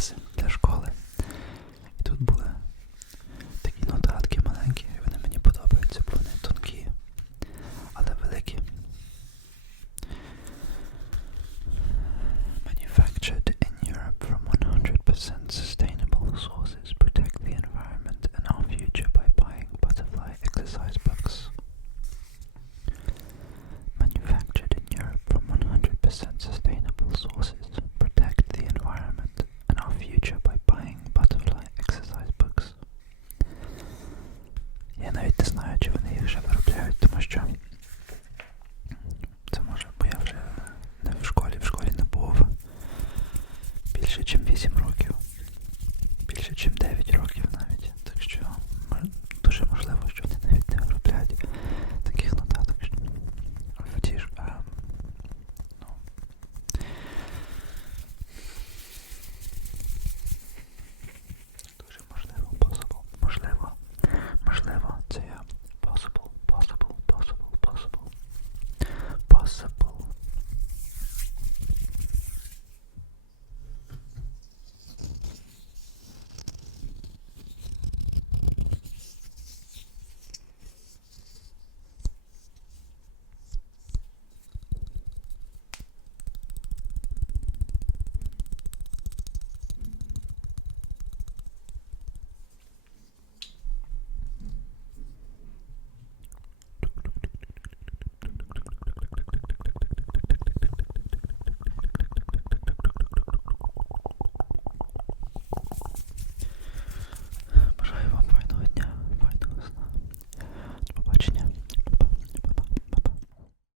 clase. більше, чим 8 років. Більше, ніж 9 років навіть. Так що дуже можливо, що